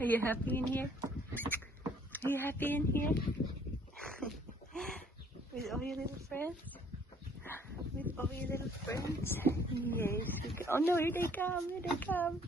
Are you happy in here? Are you happy in here? With all your little friends? With all your little friends? Yes. Oh no, here they come, here they come.